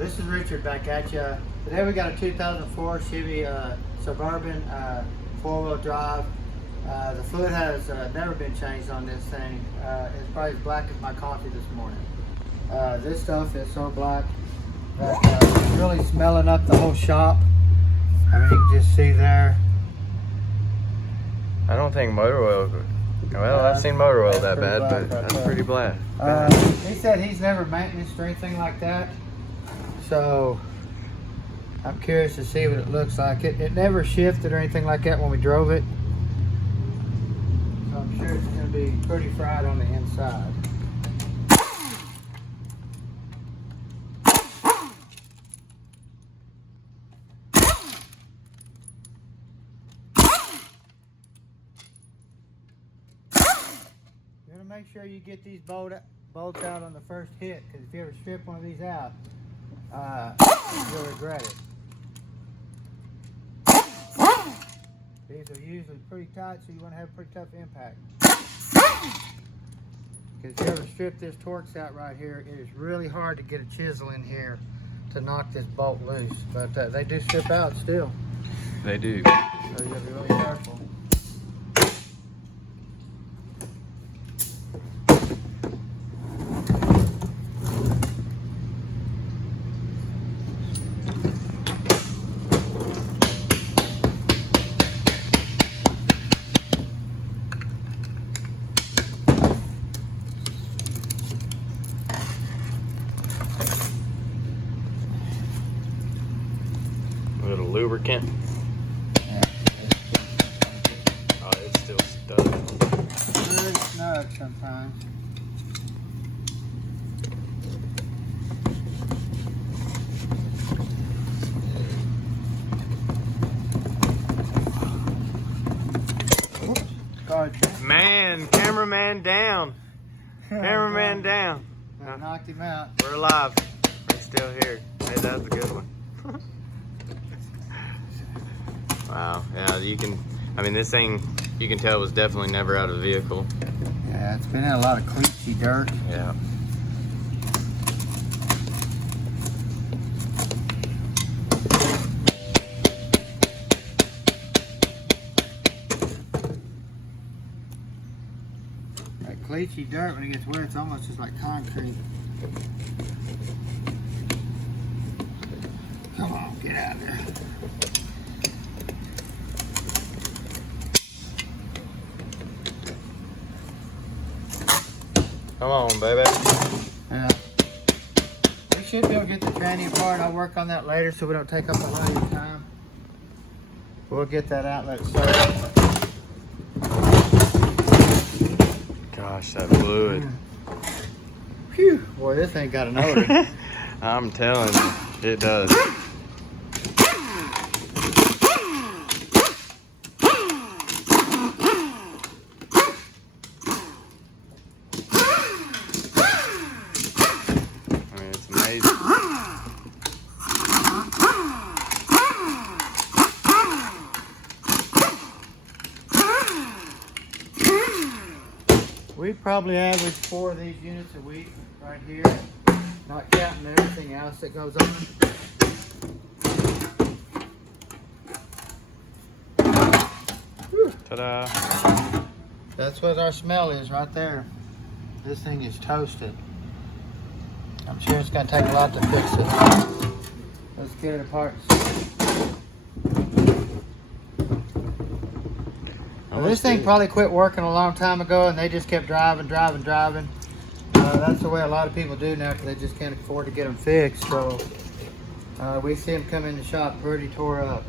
This is Richard back at you. Today we got a 2004 Chevy Suburban 4-wheel drive. The foot has never been changed on this thing. It's probably as black as my coffee this morning. This stuff is so black that it's really smelling up the whole shop. I mean, you can just see there. I don't think motor oil. Well, I've seen motor oil that bad, but that's pretty black. He said he's never maintenance or anything like that. So I'm curious to see what it looks like. It never shifted or anything like that when we drove it. So I'm sure it's going to be pretty fried on the inside. You're going to make sure you get these bolts out on the first hit, because if you ever strip one of these out, you'll regret it. These are usually pretty tight, so you want to have a pretty tough impact. Because if you ever strip this Torx out right here, it is really hard to get a chisel in here to knock this bolt loose. But they do strip out still. They do. So you gotta be really careful. Little lubricant. Yeah. Oh, it's still stuck. Very snug sometimes. Oops. God. Man, cameraman down. Cameraman down. I knocked him out. We're alive. We're still here. Hey, that's a good one. Wow. Yeah, you can. I mean, this thing, you can tell, was definitely never out of the vehicle. Yeah, it's been in a lot of cleachy dirt. Yeah. That cleachy dirt, when it gets wet, it's almost just like concrete. Come on, get out of there. Come on, baby. Yeah. We should be able to get the tranny apart. I'll work on that later so we don't take up a lot of your time. We'll get that out, let it soak. Gosh, that fluid. Phew. Boy, this ain't got an odor. I'm telling you, it does. We probably average 4 of these units a week right here, not counting everything else that goes on. Ta-da. That's what our smell is right there. This thing is toasted. I'm sure it's going to take a lot to fix it. Let's get it apart. Well, this thing probably quit working a long time ago, and they just kept driving. That's the way a lot of people do now, because they just can't afford to get them fixed. So we see them come in the shop pretty tore up.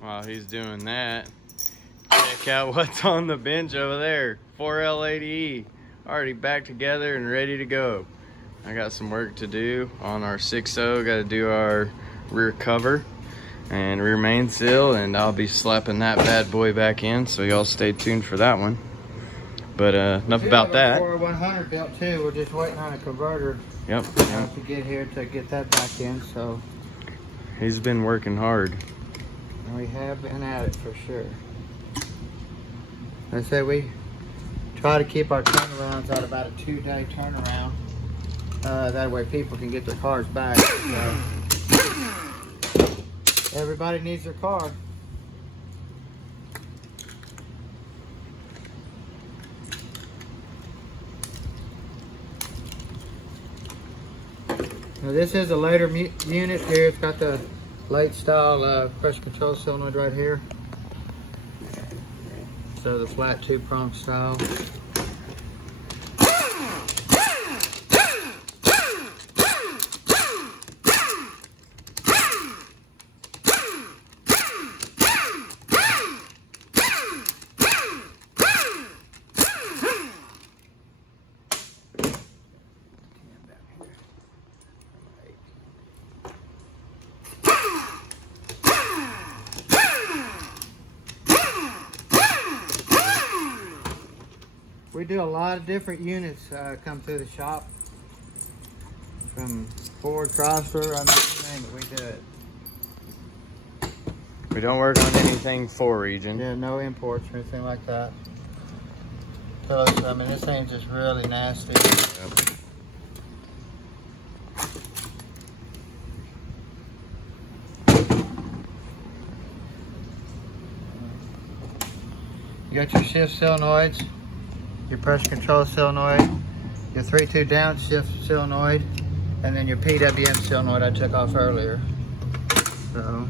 While he's doing that, check out what's on the bench over there. 4L80E, already back together and ready to go. I got some work to do on our 6.0. Got to do our rear cover and rear mainsail, and I'll be slapping that bad boy back in, so y'all stay tuned for that one. But enough about that. 100 built too. We're just waiting on a converter. Yep. To get here to get that back in. So he's been working hard. we have been at it for sure. I say we try to keep our turnarounds at about a 2-day turnaround. That way people can get their cars back. Everybody needs their car. Now this is a later unit here. It's got the late style pressure control solenoid right here. So the flat 2-prong style. We do a lot of different units come through the shop. From Ford, Chrysler, I mean, you name it, we do it. We don't work on anything 4 region. Yeah, no imports or anything like that. So, I mean, this thing's just really nasty. Yep. You got your shift solenoids, your pressure control solenoid, your 3-2 downshift solenoid, and then your PWM solenoid I took off earlier. So,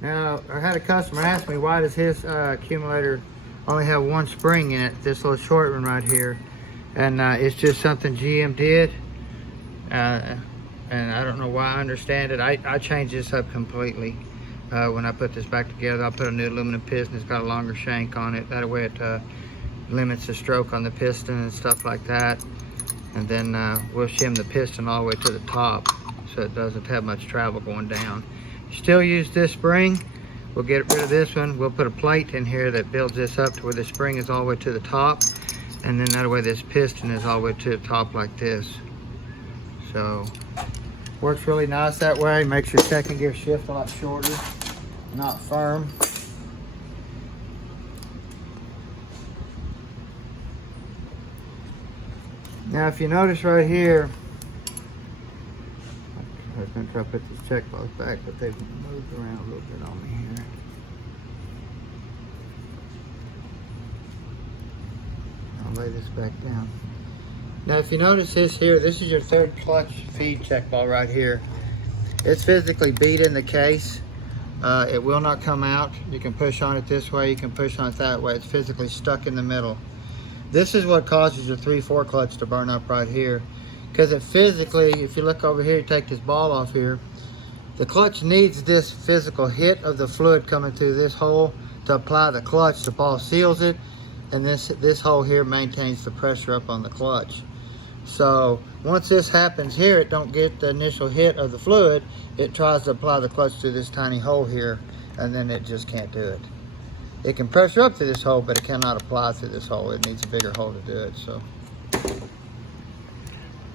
now, I had a customer ask me, why does his accumulator only have 1 spring in it, this little short one right here? And it's just something GM did. And I don't know why I understand it. I changed this up completely. When I put this back together, I put a new aluminum piston. It's got a longer shank on it. That way it limits the stroke on the piston and stuff like that. And then we'll shim the piston all the way to the top so it doesn't have much travel going down. Still use this spring. We'll get rid of this one. We'll put a plate in here that builds this up to where the spring is all the way to the top, and then that way this piston is all the way to the top like this. So works really nice that way. Makes your second gear shift a lot shorter, not firm. Now if you notice right here, I was going to try to put these check box back, but they've moved around a little bit on me here. I'll lay this back down. Now if you notice this here, this is your 3rd clutch feed check ball right here. It's physically beat in the case. It will not come out. You can push on it this way, you can push on it that way. It's physically stuck in the middle. This is what causes your 3/4 clutch to burn up right here. Because it physically, if you look over here, take this ball off here, the clutch needs this physical hit of the fluid coming through this hole to apply the clutch. The ball seals it, and this hole here maintains the pressure up on the clutch. So once this happens here, it don't get the initial hit of the fluid. It tries to apply the clutch through this tiny hole here, and then it just can't do it. It can pressure up through this hole, but it cannot apply through this hole. It needs a bigger hole to do it. So.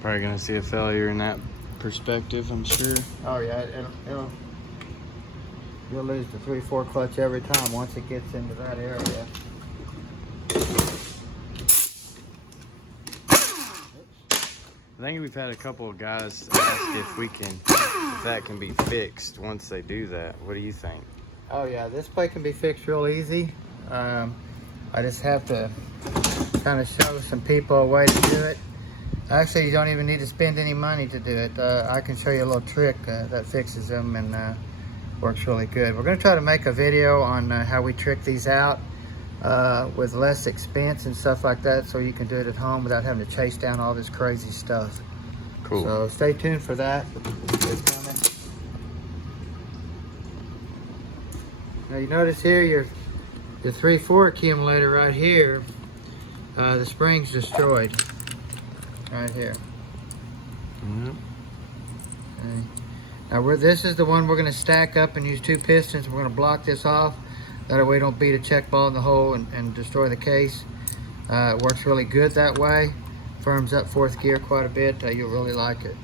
Probably gonna see a failure in that perspective, I'm sure. Oh yeah, you'll lose the 3/4 clutch every time once it gets into that area. I think we've had a couple of guys ask if that can be fixed once they do that. What do you think? Oh yeah, this plate can be fixed real easy. I just have to kind of show some people a way to do it. Actually, you don't even need to spend any money to do it. I can show you a little trick that fixes them and works really good. We're going to try to make a video on how we trick these out. with less expense and stuff like that, so you can do it at home without having to chase down all this crazy stuff. Cool. So stay tuned for that. It's coming. Now you notice here your 3/4 accumulator right here, the spring's destroyed right here. Yep. Okay. Now this is the one we're going to stack up and use 2 pistons. We're going to block this off. That way we don't beat a check ball in the hole and destroy the case. It works really good that way. Firms up 4th gear quite a bit. You'll really like it.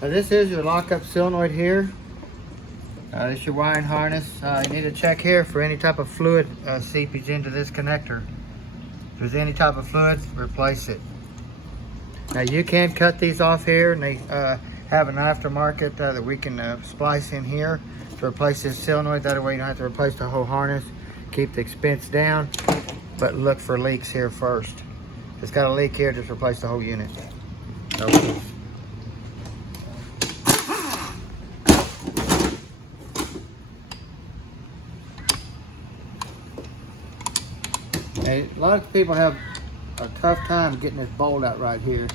Now this is your lockup solenoid here. This is your wiring harness. You need to check here for any type of fluid seepage into this connector. If there's any type of fluid, replace it. Now you can cut these off here, and they have an aftermarket that we can splice in here to replace this solenoid. That way you don't have to replace the whole harness. Keep the expense down, but look for leaks here first. If it's got a leak here, just replace the whole unit. No leaks. A lot of people have a tough time getting this bolt out right here.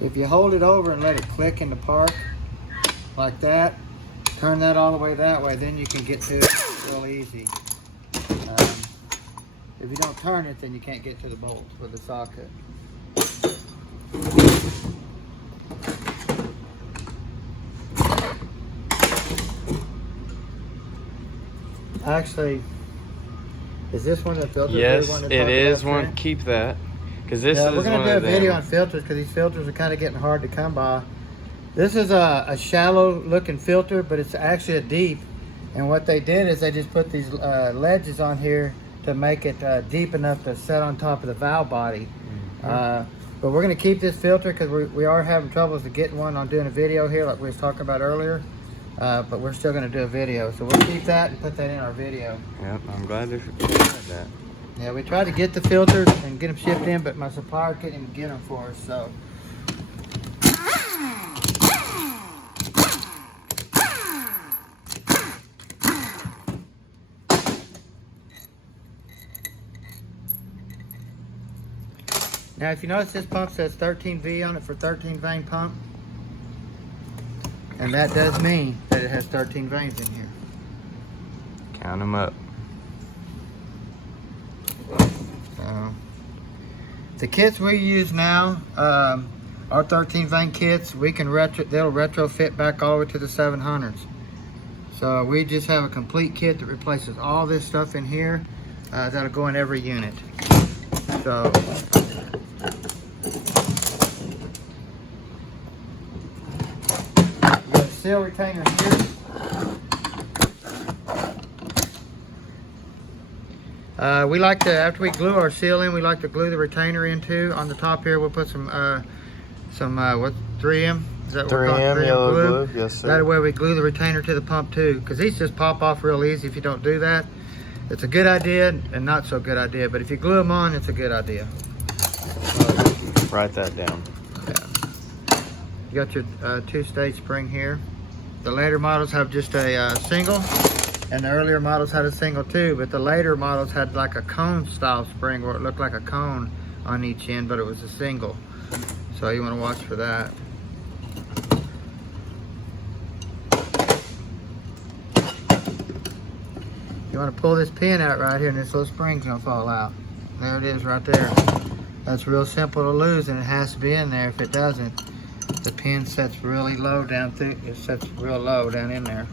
If you hold it over and let it click into park like that, turn that all the way that way, then you can get to it real easy. If you don't turn it, then you can't get to the bolt with the socket. Actually, is this one the filter? Yes, it is one. Keep that, because this is we're gonna one do a of them. video on filters because these filters are kind of getting hard to come by. This is a shallow looking filter, but it's actually a deep. And what they did is they just put these ledges on here to make it deep enough to set on top of the valve body. But we're gonna keep this filter because we are having troubles with getting one on doing a video here, like we was talking about earlier. But we're still going to do a video, so we'll keep that and put that in our video. Yep, I'm glad they tried that. Yeah, we tried to get the filters and get them shipped in, but my supplier couldn't even get them for us. So now, if you notice, this pump says 13V on it for 13 vein pump. And that does mean that it has 13 veins in here. Count them up. So, the kits we use now, our 13 vein kits, they'll retrofit back all the way to the 700s. So we just have a complete kit that replaces all this stuff in here. That'll go in every unit. So seal retainer here. We like to, after we glue our seal in, we like to glue the retainer in too. On the top here, we'll put some what, 3M? Is that what we're calling 3M yellow glue? Yes, sir. That way we glue the retainer to the pump too, because these just pop off real easy if you don't do that. It's a good idea and not so good idea, but if you glue them on, it's a good idea. Write that down. You got your 2-stage spring here. The later models have just a single, and the earlier models had a single too, but the later models had like a cone style spring where it looked like a cone on each end, but it was a single. So you want to watch for that. You want to pull this pin out right here, and this little spring's gonna fall out. There it is right there. That's real simple to lose, and it has to be in there. If it doesn't, the pin sets really low down through. It sets real low down in there.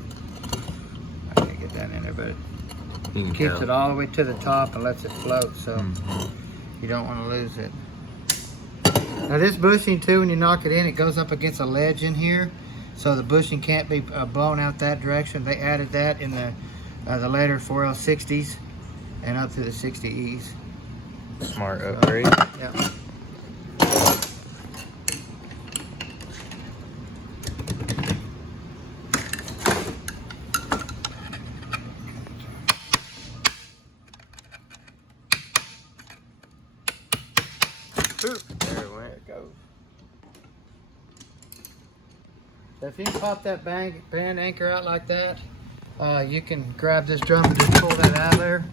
I can't get that in there, but it keeps it all the way to the top and lets it float. So you don't want to lose it. Now this bushing too, when you knock it in, it goes up against a ledge in here, so the bushing can't be blown out that direction. They added that in the later 4L60s and up to the 60Es. Smart upgrade. Yeah. There it went. There it goes. So if you can pop that band anchor out like that, you can grab this drum and just pull that out of there.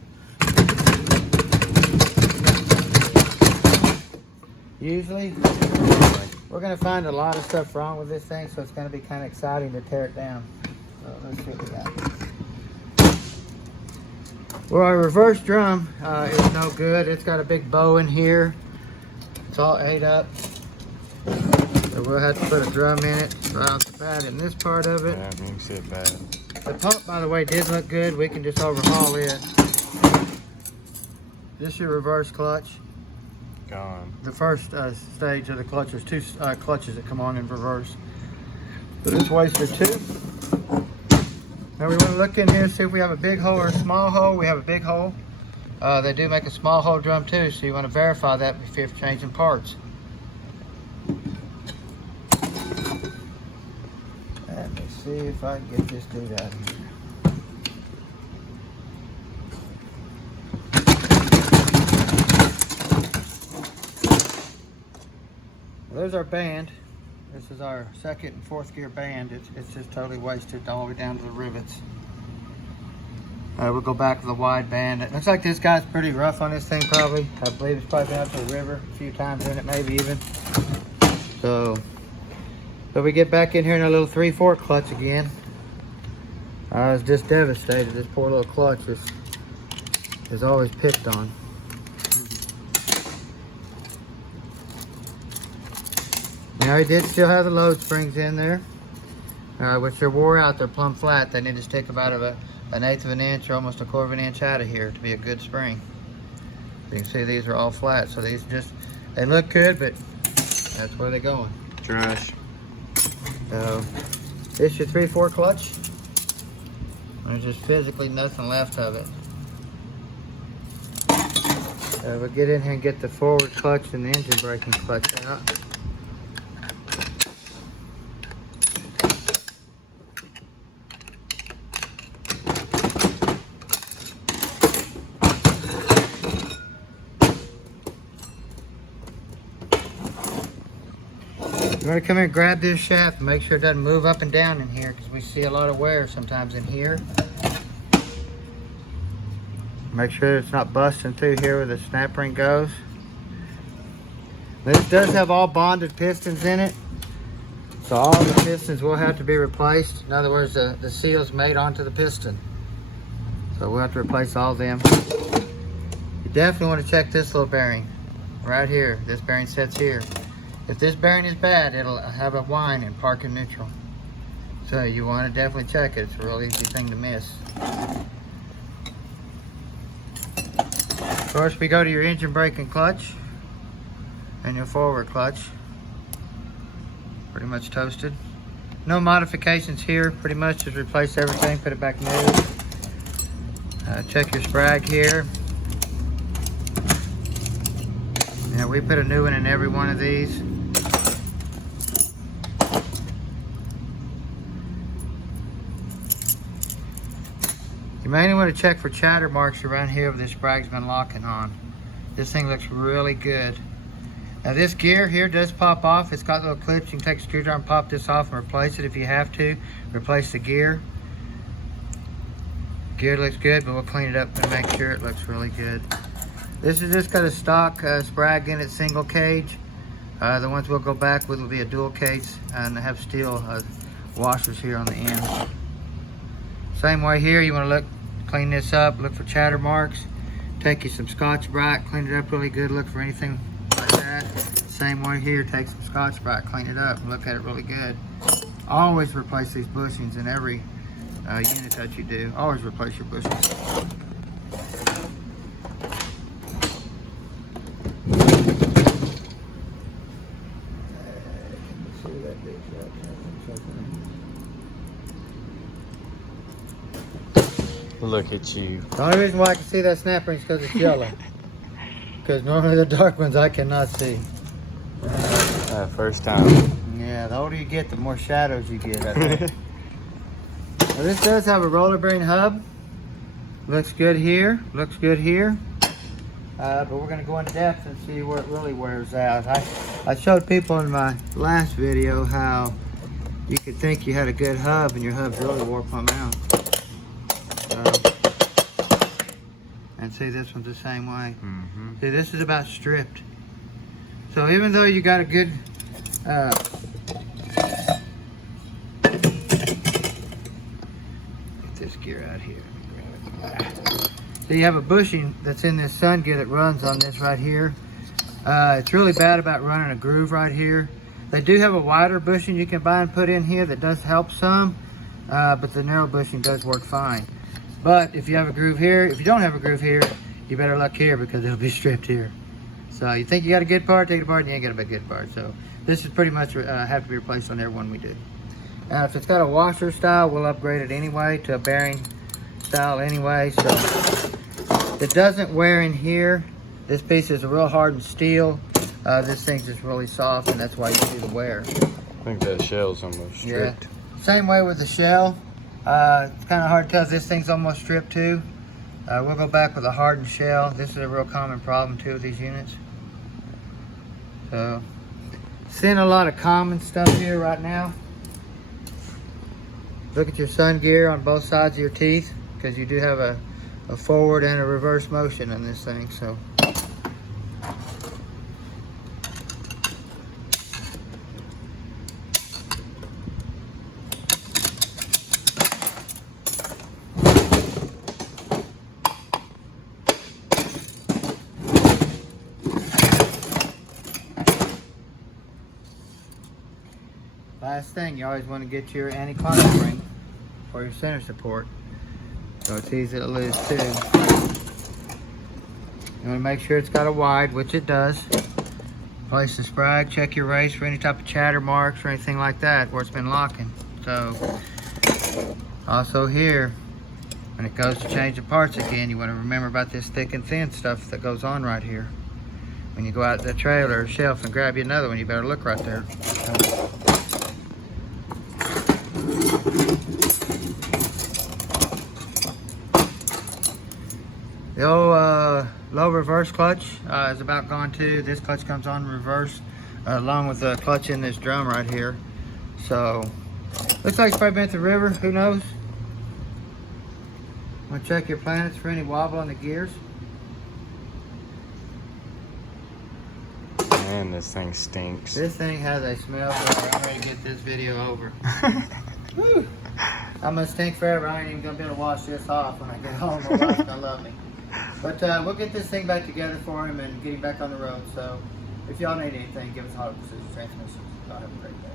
Usually, we're going to find a lot of stuff wrong with this thing, so it's going to be kind of exciting to tear it down. So let's see what we got. Well, our reverse drum is no good. It's got a big bow in here. It's all ate up. So we'll have to put a drum in it right off the bat in this part of it. Yeah, you can see it bad. The pump, by the way, did look good. We can just overhaul it. This is your reverse clutch. Gone. The first stage of the clutch, there's two clutches that come on in reverse. So this wasted two. Now we want to look in here and see if we have a big hole or a small hole. We have a big hole. They do make a small hole drum too, so you want to verify that before you're changing parts. Let me see if I can get this dude out of here. There's our band. This is our second and fourth gear band. It's just totally wasted all the way down to the rivets. We'll go back to the wide band. It looks like this guy's pretty rough on this thing probably. I believe it's probably been out to the river a few times in it, maybe even. So we get back in here in a little 3/4 clutch again. I was just devastated. This poor little clutch is always picked on. Now he did still have the load springs in there, which are wore out. They're plumb flat. They need to stick about an 1/8 of an inch or almost 1/4 of an inch out of here to be a good spring. You can see these are all flat, so these they look good, but that's where they're going. Trash. So this is your 3/4 clutch. There's just physically nothing left of it. We'll get in here and get the forward clutch and the engine braking clutch out. You want to come here and grab this shaft and make sure it doesn't move up and down in here, because we see a lot of wear sometimes in here. Make sure it's not busting through here where the snap ring goes. This does have all bonded pistons in it, so all the pistons will have to be replaced. In other words, the seal's made onto the piston, so we'll have to replace all of them. You definitely want to check this little bearing right here. This bearing sits here. If this bearing is bad, it'll have a whine in parking neutral. So you want to definitely check it. It's a real easy thing to miss. Of course, we go to your engine brake and clutch and your forward clutch. Pretty much toasted. No modifications here. Pretty much just replace everything, put it back new. Check your sprag here. Yeah, we put a new one in every one of these. You may want to check for chatter marks around here where this sprag's been locking on. This thing looks really good. Now this gear here does pop off. It's got little clips. You can take a screwdriver and pop this off and replace it if you have to. Replace the gear. Gear looks good, but we'll clean it up and make sure it looks really good. This is just got a stock sprag in it, single cage. The ones we'll go back with will be a dual cage and have steel washers here on the end. Same way here, you want to clean this up, look for chatter marks. Take you some Scotch-Brite, clean it up really good, look for anything like that. Same way here, take some Scotch-Brite, clean it up, and look at it really good. Always replace these bushings in every unit that you do. Always replace your bushings. Look at you. The only reason why I can see that snap ring is because it's yellow. Because normally the dark ones I cannot see. First time. Yeah, the older you get, the more shadows you get, I think. Now this does have a roller bearing hub. Looks good here. Looks good here. but we're going to go in depth and see where it really wears out. I showed people in my last video how you could think you had a good hub and your hub's really wore plumb out. And see, this one's the same way. See, this is about stripped. So even though you got a good get this gear out here. So you have a bushing that's in this sun gear that runs on this right here. It's really bad about running a groove right here. They do have a wider bushing you can buy and put in here that does help some, but the narrow bushing does work fine. But if you have a groove here, if you don't have a groove here, you better look here because it'll be stripped here. So you think you got a good part, take it apart, and you ain't got a good part. So this is pretty much have to be replaced on every one we do. If it's got a washer style, we'll upgrade it anyway to a bearing style anyway. So it doesn't wear in here. This piece is a real hardened steel. This thing's just really soft, and that's why you see the wear. I think that shell's almost stripped. Yeah. Same way with the shell. It's kind of hard to tell if this thing's almost stripped too. We'll go back with a hardened shell. This is a real common problem too with these units. So, seeing a lot of common stuff here right now. Look at your sun gear on both sides of your teeth, because you do have a forward and a reverse motion in this thing. So. Last thing, you always want to get your anti-clog spring for your center support, so it's easy to lose too. You want to make sure it's got a wide, which it does. Place the sprag, check your race for any type of chatter marks or anything like that where it's been locking. So also here, when it goes to change the parts again, you want to remember about this thick and thin stuff that goes on right here. When you go out to the trailer or shelf and grab you another one, you better look right there. The old low reverse clutch is about gone too. This clutch comes on reverse along with the clutch in this drum right here. So looks like it's probably been at the river, who knows? Want to check your planets for any wobble on the gears. Man, this thing stinks. This thing has a smell, so I'm ready to get this video over. Woo. I'm gonna stink forever. I ain't even gonna be able to wash this off when I get home. My wife's gonna love me. But we'll get this thing back together for him and get him back on the road. So if y'all need anything, give us a holler at Precision Transmissions. Y'all have a great day.